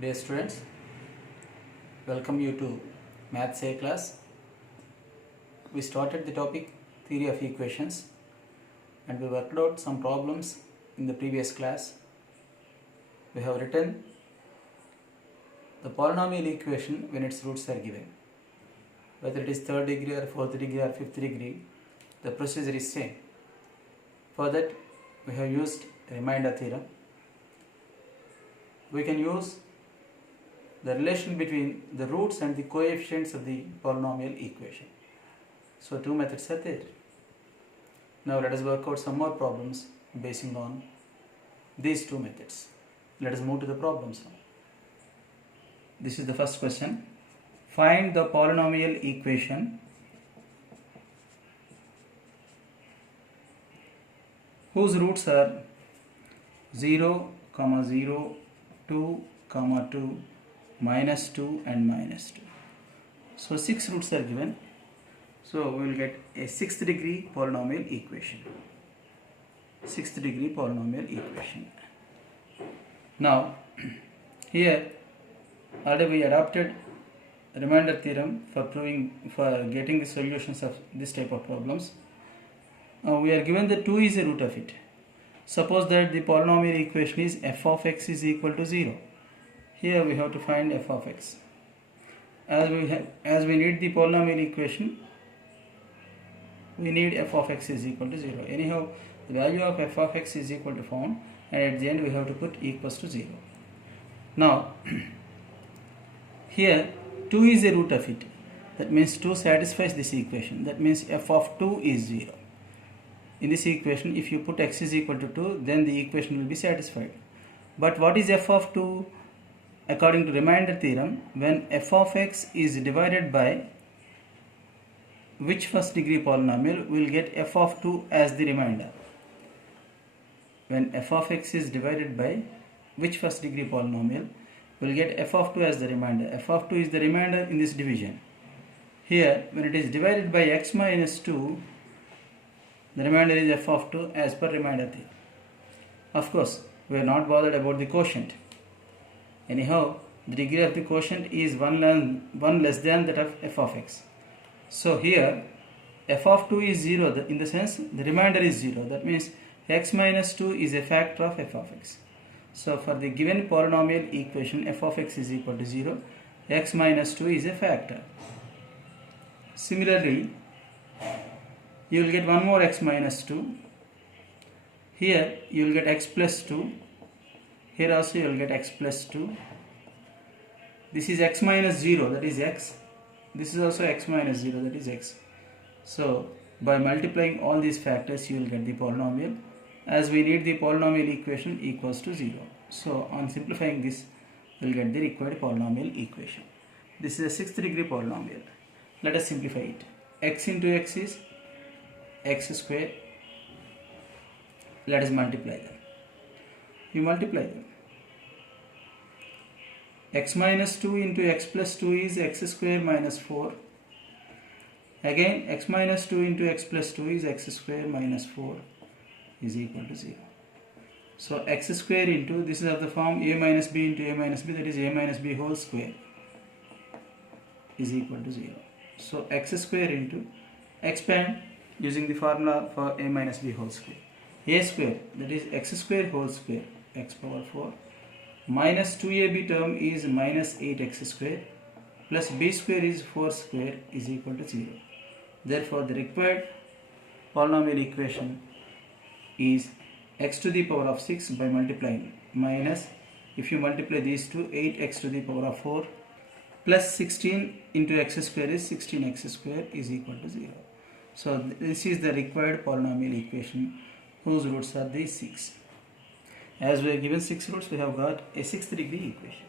Dear students, welcome you to Maths A class. We started the topic Theory of Equations and we worked out some problems in the previous class. We have written the polynomial equation when its roots are given. Whether it is third degree or fourth degree or fifth degree, the procedure is same. For that, we have used remainder theorem. We can use the relation between the roots and the coefficients of the polynomial equation. So two methods are there. Now let us work out some more problems basing on these two methods. Let us move to the problems now. This is the first question. Find the polynomial equation whose roots are 0, 0, 2, 2, minus 2 and minus 2. So 6 roots are given. So we will get a 6th degree polynomial equation. 6th degree polynomial equation. Now here already we adopted remainder theorem for getting the solutions of this type of problems. We are given that 2 is a root of it. Suppose that the polynomial equation is f of x is equal to 0. Here we have to find f of x. As we need the polynomial equation, we need f of x is equal to 0. Anyhow, the value of f of x is equal to found, and at the end we have to put equals to 0. Now, here 2 is a root of it. That means 2 satisfies this equation. That means f of 2 is 0. In this equation, if you put x is equal to 2, then the equation will be satisfied. But what is f of 2? According to remainder theorem, when f of x is divided by which first degree polynomial, we will get f of 2 as the remainder. When f of x is divided by which first degree polynomial, we will get f of 2 as the remainder. F of 2 is the remainder in this division. Here, when it is divided by x minus 2, the remainder is f of 2 as per remainder theorem. Of course, we are not bothered about the quotient. Anyhow, the degree of the quotient is 1 less than that of f of x. So here, f of 2 is 0 in the sense the remainder is 0. That means x minus 2 is a factor of f of x. So for the given polynomial equation f of x is equal to 0, x minus 2 is a factor. Similarly, you will get one more x minus 2. Here you will get x plus 2. Here also you will get x plus 2. This is x minus 0, that is x. This is also x minus 0, that is x. So by multiplying all these factors you will get the polynomial. As we need the polynomial equation equals to 0. So on simplifying this, we will get the required polynomial equation. This is a 6th degree polynomial. Let us simplify it. X into x is x square. Let us multiply them. You multiply them. X minus 2 into x plus 2 is x square minus 4. Again, x minus 2 into x plus 2 is x square minus 4 is equal to 0. So x square into, this is of the form a minus b into a minus b, that is a minus b whole square is equal to 0. So x square into, expand using the formula for a minus b whole square. A square, that is x square whole square, x power 4, minus 2ab term is minus 8x square, plus b square is 4 square is equal to 0. Therefore, the required polynomial equation is x to the power of 6 by multiplying, minus, if you multiply these two, 8x to the power of 4, plus 16 into x square is 16x square is equal to 0. So this is the required polynomial equation whose roots are these 6. As we are given 6 roots, we have got a 6th degree equation.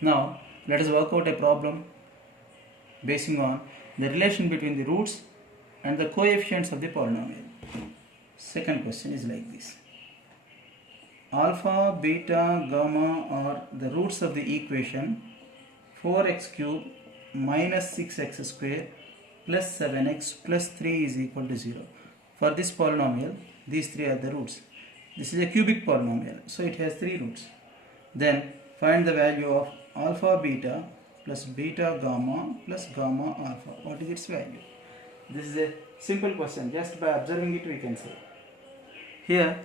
Now let us work out a problem basing on the relation between the roots and the coefficients of the polynomial. Second question is like this. Alpha, beta, gamma are the roots of the equation 4x cube minus 6x square plus 7x plus 3 is equal to 0. For this polynomial, these three are the roots. This is a cubic polynomial, so it has 3 roots. Then Find the value of alpha beta plus beta gamma plus gamma alpha. What is its value? This is a simple question. Just by observing it we can say. Here,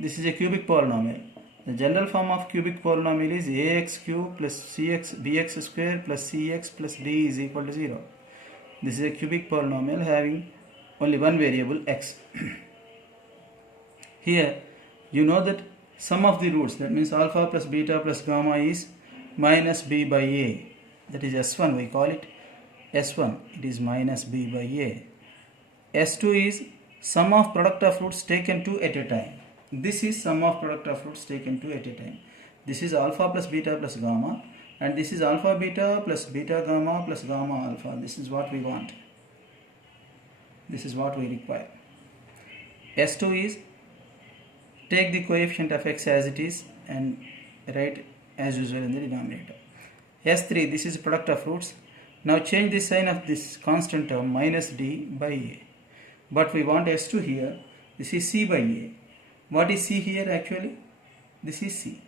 this is a cubic polynomial. The general form of cubic polynomial is ax cube plus cx bx square plus cx plus d is equal to 0. This is a cubic polynomial having only one variable x. Here, you know that sum of the roots, that means alpha plus beta plus gamma is minus b by a. That is S1, we call it S1. It is minus b by a. S2 is sum of product of roots taken 2 at a time. This is sum of product of roots taken 2 at a time. This is alpha plus beta plus gamma, and this is alpha beta plus beta gamma plus gamma alpha. This is what we want. This is what we require. S2 is take the coefficient of x as it is and write as usual in the denominator. S3, this is product of roots. Now change the sign of this constant term minus d by a. But we want S2 here. This is c by a. What is c here actually? This is c.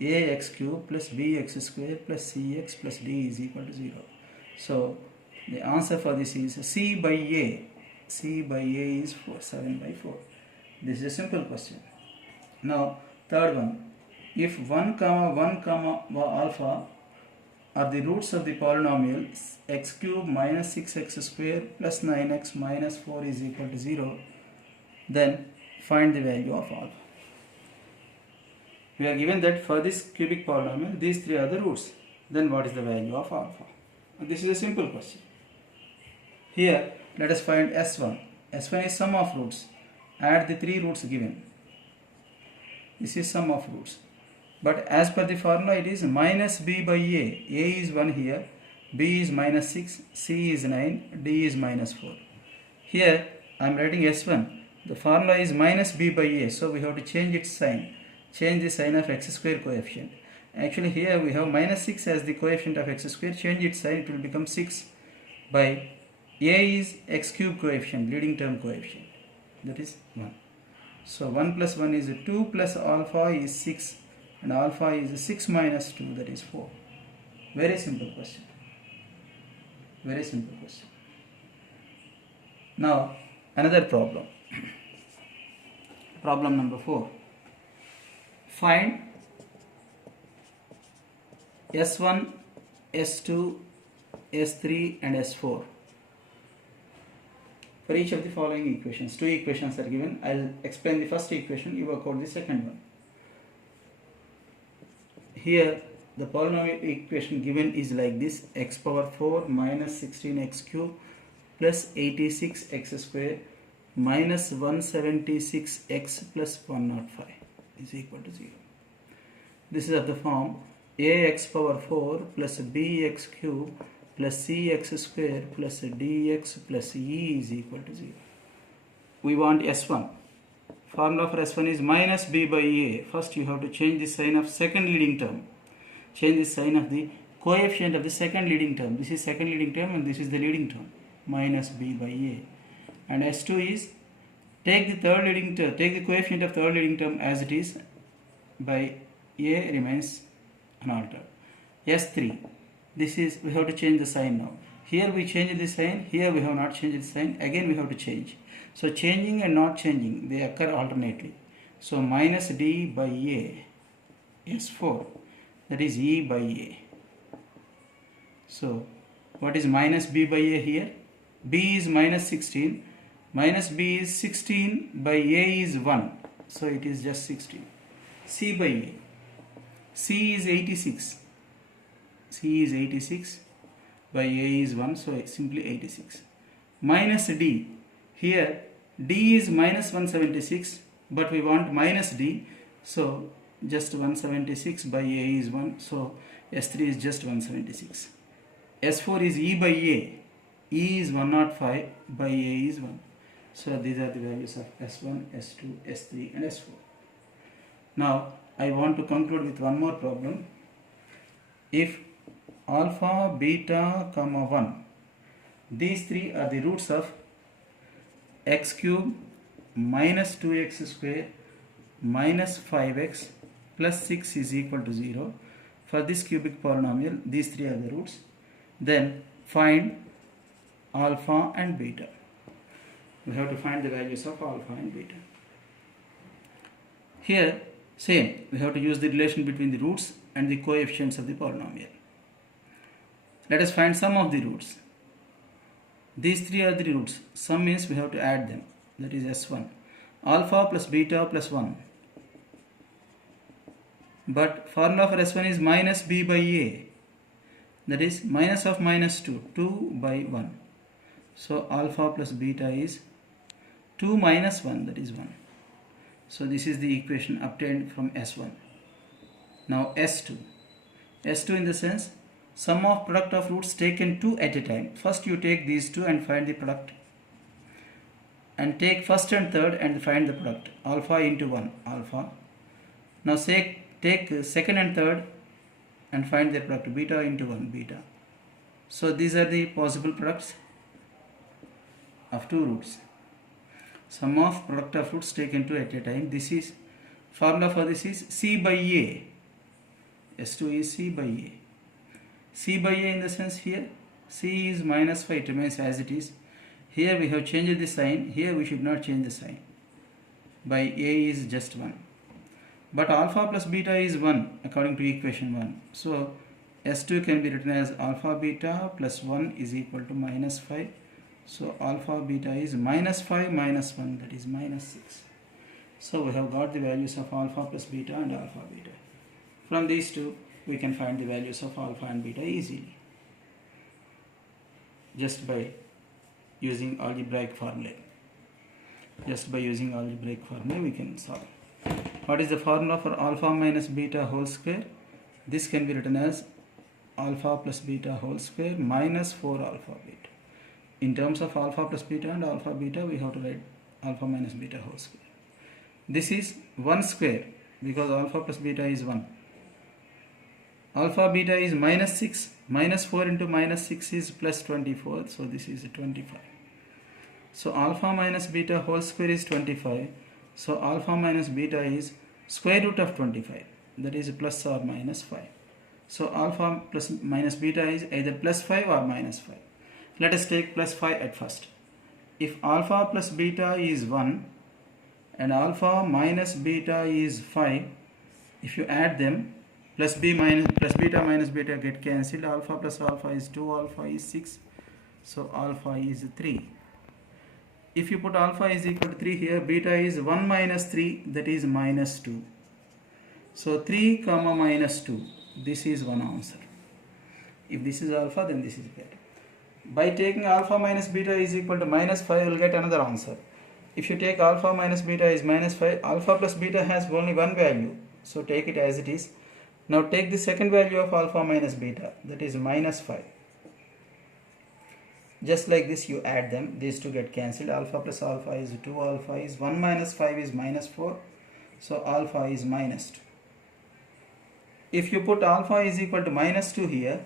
Ax cube plus bx square plus cx plus d is equal to 0. So the answer for this is c by a. C by a is 7 by 4. This is a simple question. Now third one. If 1 comma 1 comma alpha are the roots of the polynomial x cube minus 6x square plus 9x minus 4 is equal to 0, then find the value of alpha. We are given that for this cubic polynomial, these three are the roots. Then what is the value of alpha? This is a simple question. Here, let us find S1. S1 is sum of roots. Add the three roots given. This is sum of roots. But as per the formula, it is minus b by a. A is 1 here, b is minus 6, c is 9, d is minus 4. Here, I am writing S1. The formula is minus b by a, so we have to change its sign. Change the sign of x square coefficient. Actually, here we have minus 6 as the coefficient of x square. Change its sign, it will become 6 by a is x cube coefficient, leading term coefficient. That is 1. So 1 plus 1 is 2 plus alpha is 6. And alpha is 6 minus 2, that is 4. Very simple question. Very simple question. Now, another problem. Problem number 4. Find S1, S2, S3 and S4. For each of the following equations, 2 equations are given. I will explain the first equation, you work out the second one. Here the polynomial equation given is like this: x power 4 minus 16x cube plus 86x square minus 176x plus 105 is equal to 0. This is of the form ax power 4 plus bx cube plus cx square plus dx plus e is equal to 0. We want S1. Formula for S1 is minus b by a. First you have to change the sign of second leading term. Change the sign of the coefficient of the second leading term. This is second leading term and this is the leading term. Minus b by a. And S2 is take the third leading term, take the coefficient of third leading term as it is, by a remains unaltered. S3. This is, we have to change the sign now. Here we change the sign, here we have not changed the sign, again we have to change. So changing and not changing, they occur alternately. So minus d by a is 4, that is e by a. So what is minus b by a here? B is minus 16, minus b is 16 by a is 1, so it is just 16. C by a, c is 86, c is 86 by a is 1, so it's simply 86. Minus d, here d is minus 176, but we want minus d, so just 176 by a is 1, so S3 is just 176. S4 is e by a, e is 105 by a is 1. So these are the values of S1, S2, S3 and S4. Now I want to conclude with one more problem. If alpha, beta, comma 1, these three are the roots of x cube minus 2x square minus 5x plus 6 is equal to 0. For this cubic polynomial, these three are the roots. Then find alpha and beta. We have to find the values of alpha and beta. Here, same, we have to use the relation between the roots and the coefficients of the polynomial. Let us find sum of the roots. These three are the roots. Sum means we have to add them. That is S1. Alpha plus beta plus 1. But formula for S1 is minus b by a. That is minus of minus 2. 2 by 1. So alpha plus beta is 2 minus 1. That is 1. So this is the equation obtained from S1. Now S2. S2 in the sense sum of product of roots taken two at a time. First you take these two and find the product. And take first and third and find the product. Alpha into 1. Alpha. Now take second and third and find their product. Beta into 1. Beta. So these are the possible products of two roots. Sum of product of roots taken two at a time. This is formula for this is C by A. S2 is C by A. C by A in the sense here C is minus 5, it remains as it is. Here we have changed the sign. Here we should not change the sign. By A is just 1. But alpha plus beta is 1 according to equation 1. So S2 can be written as alpha beta plus 1 is equal to minus 5. So alpha beta is minus 5 minus 1, that is minus 6. So we have got the values of alpha plus beta and alpha beta. From these two we can find the values of alpha and beta easily, just by using algebraic formula. Just by using algebraic formula we can solve. What is the formula for alpha minus beta whole square? This can be written as alpha plus beta whole square minus 4 alpha beta. In terms of alpha plus beta and alpha beta, we have to write alpha minus beta whole square. This is 1 square because alpha plus beta is 1. Alpha beta is minus 6. Minus 4 into minus 6 is plus 24. So this is 25. So alpha minus beta whole square is 25. So alpha minus beta is square root of 25. That is plus or minus 5. So alpha plus minus beta is either plus 5 or minus 5. Let us take plus 5 at first. If alpha plus beta is 1 and alpha minus beta is 5, if you add them, plus beta minus beta get cancelled. Alpha plus alpha is 2, alpha is 6. So alpha is 3. If you put alpha is equal to 3 here, beta is 1 minus 3, that is minus 2. So 3 comma minus 2, this is one answer. If this is alpha, then this is beta. By taking alpha minus beta is equal to minus 5, you will get another answer. If you take alpha minus beta is minus 5, alpha plus beta has only one value. So take it as it is. Now take the second value of alpha minus beta, that is minus 5. Just like this you add them, these two get cancelled. Alpha plus alpha is 2, alpha is 1 minus 5 is minus 4. So alpha is minus 2. If you put alpha is equal to minus 2 here,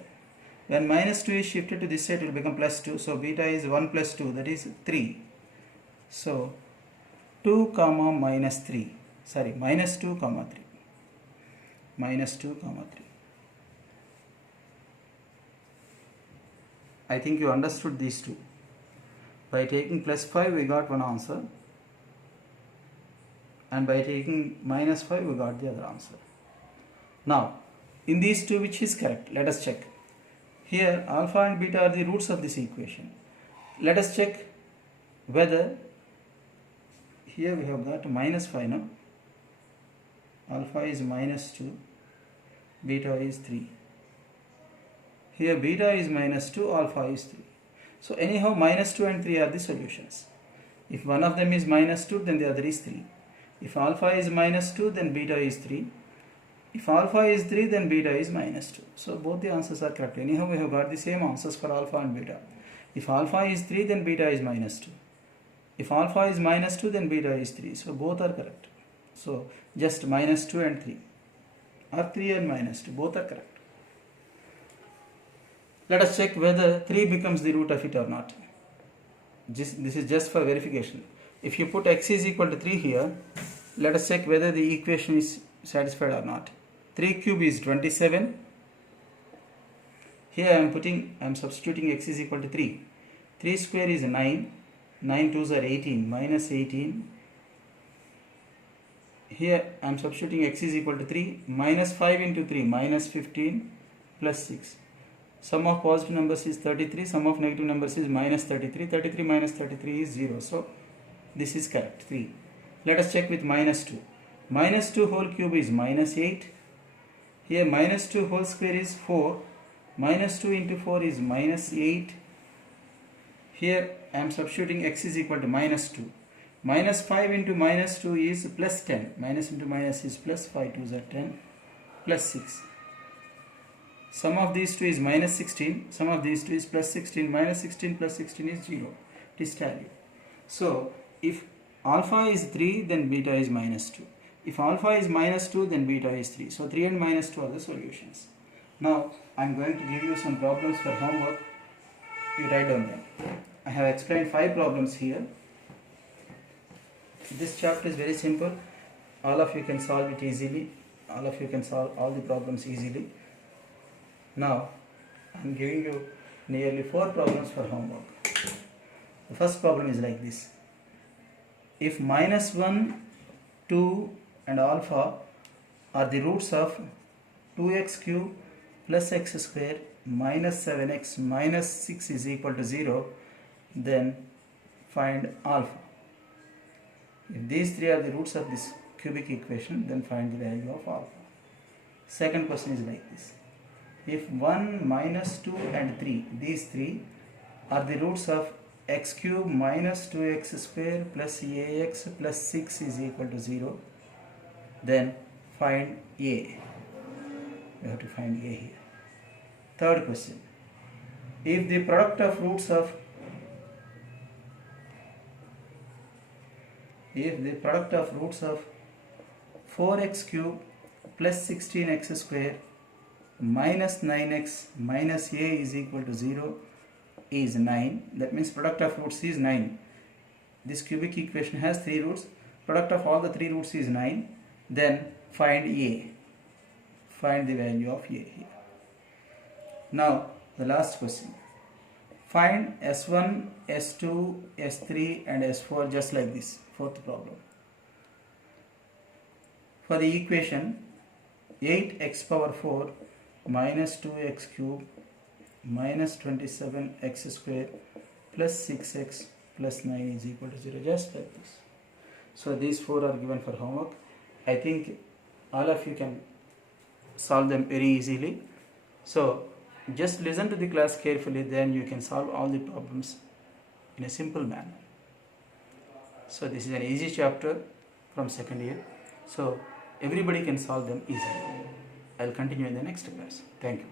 when minus 2 is shifted to this side, it will become plus 2. So beta is 1 plus 2, that is 3. So 2 comma minus 3. Sorry, minus 2 comma 3. Minus 2 comma 3. I think you understood these two. By taking plus 5 we got one answer. And by taking minus 5 we got the other answer. Now, in these two which is correct? Let us check. Here alpha and beta are the roots of this equation. Let us check whether here we have got minus 5 now. Alpha is minus 2, beta is 3. Here beta is minus 2, alpha is 3. So anyhow minus 2 and 3 are the solutions. If one of them is minus 2, then the other is 3. If alpha is minus 2, then beta is 3. If alpha is 3, then beta is minus 2. So both the answers are correct. Anyhow, we have got the same answers for alpha and beta. If alpha is 3, then beta is minus 2. If alpha is minus 2, then beta is 3. So both are correct. So just minus 2 and 3. Or 3 and minus 2. Both are correct. Let us check whether 3 becomes the root of it or not. This is just for verification. If you put x is equal to 3 here, let us check whether the equation is satisfied or not. 3 cube is 27. Here I am substituting x is equal to 3. 3 square is 9. 9 twos are 18, minus 18. Here I am substituting x is equal to 3. Minus 5 into 3, minus 15, plus 6. Sum of positive numbers is 33. Sum of negative numbers is minus 33. 33 minus 33 is 0. So this is correct, 3. Let us check with minus 2. Minus 2 whole cube is minus 8. Here minus 2 whole square is 4. Minus 2 into 4 is minus 8. Here I am substituting x is equal to minus 2. Minus 5 into minus 2 is plus 10. Minus into minus is plus, 5 2s are 10, plus 6. Sum of these two is minus 16. Sum of these two is plus 16. Minus 16 plus 16 is 0. It is tallied. So if alpha is 3, then beta is minus 2. If alpha is minus 2, then beta is 3. So 3 and minus 2 are the solutions. Now I am going to give you some problems for homework. You write down them. I have explained 5 problems here. This chapter is very simple. All of you can solve it easily. All of you can solve all the problems easily. Now I am giving you nearly 4 problems for homework. The first problem is like this. If minus 1, 2 and alpha are the roots of 2x cube plus x square minus 7x minus 6 is equal to 0, then find alpha. If these 3 are the roots of this cubic equation, then find the value of alpha. Second question is like this. If 1, minus 2 and 3, these 3 are the roots of x cube minus 2x square plus ax plus 6 is equal to 0, then find a. We have to find a here. Third question. If the product of roots of 4x cube plus 16x square minus 9x minus a is equal to 0 is 9. That means product of roots is 9. This cubic equation has 3 roots. Product of all the 3 roots is 9. Then find a. Find the value of a here. Now the last question. Find S1, S2, S3 and S4 just like this. Fourth problem. For the equation 8x power 4 minus 2x cube minus 27x square plus 6x plus 9 is equal to 0, just like this. So these 4 are given for homework. I think all of you can solve them very easily. So just listen to the class carefully, then you can solve all the problems in a simple manner. So this is an easy chapter from second year. So everybody can solve them easily. I will continue in the next class. Thank you.